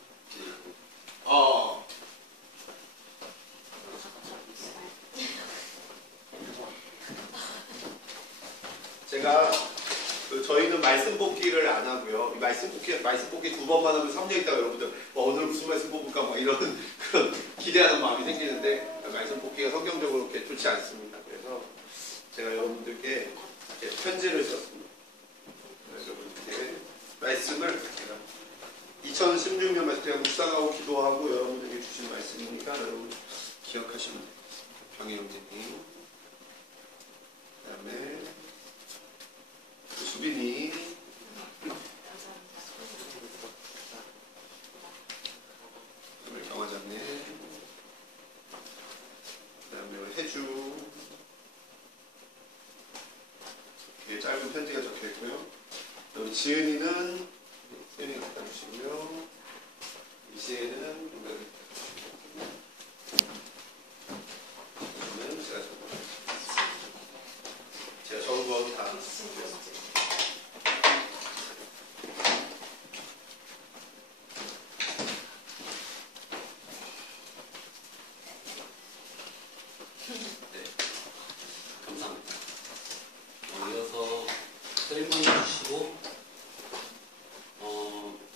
말씀 뽑기를 안 하고요. 이 말씀 뽑기 두 번만 하면 3년 있다가 여러분들 오늘 무슨 말씀 뽑을까 뭐 이런 그런 기대하는 마음이 생기는데 말씀 뽑기가 성경적으로 그렇게 좋지 않습니다. 그래서 제가 여러분들께 이렇게 편지를 썼습니다. 여러분들께 말씀을 제가 2016년 말씀 제가 묵상하고 기도하고 여러분들에게 주신 말씀이니까 여러분 기억하시면 돼요. 병희 형제님, 그다음에 수빈이, 그다음에 경화장님, 그다음에 혜주. 이렇게 짧은 편지가 적혀 있고요. 우리 지은이는 지은이가 갖다 주시고요. 이시에는 제가 적은 거 다 네, 감사합니다. 이어서 셀머니 주시고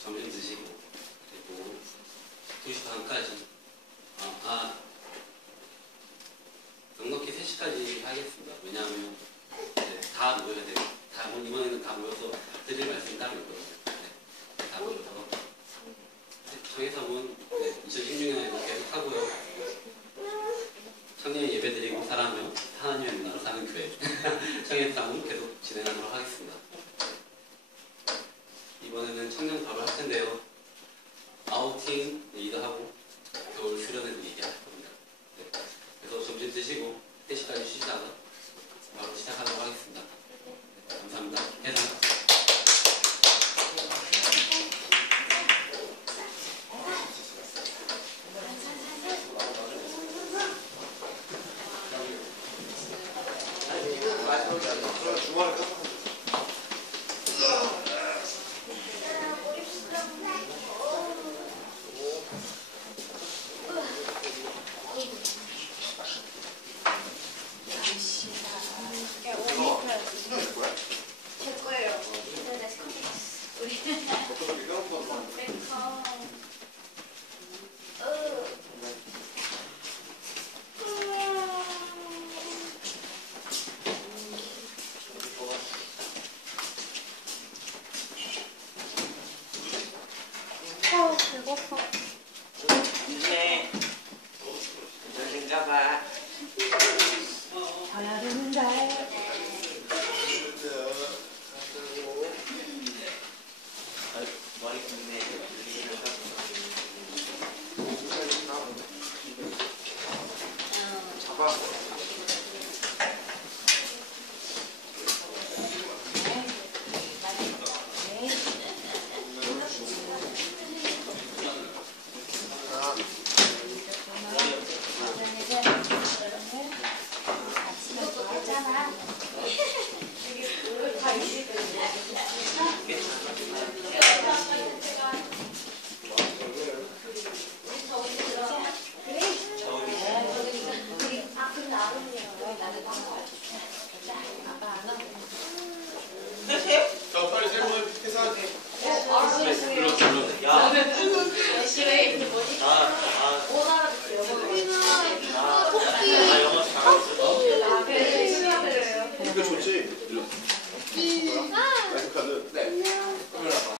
점심 드시고 그리고 2시 반까지 넉넉히 3시까지 하겠습니다. 왜냐하면 다 모여야 되고 이번에는 다 모여서 드릴 말씀이 따로 있거든요. 네, 다 모여서 청해섬은 2016년에도 계속 하고요. 청년 예배드리고 살아가며 하나님의 문화로 사는 교회 청해섬은 계속 진행하도록 하겠습니다. 이번에는 청년 답을 할 텐데요. 아우팅 리더하고 겨울 수련회도 얘기할 겁니다. 네. 그래서 점심 드시고 3시까지 쉬시다가 바로 시작하도록 하겠습니다. 네, 감사합니다. 해상. 주말에 제 거예요. 우리 배고파.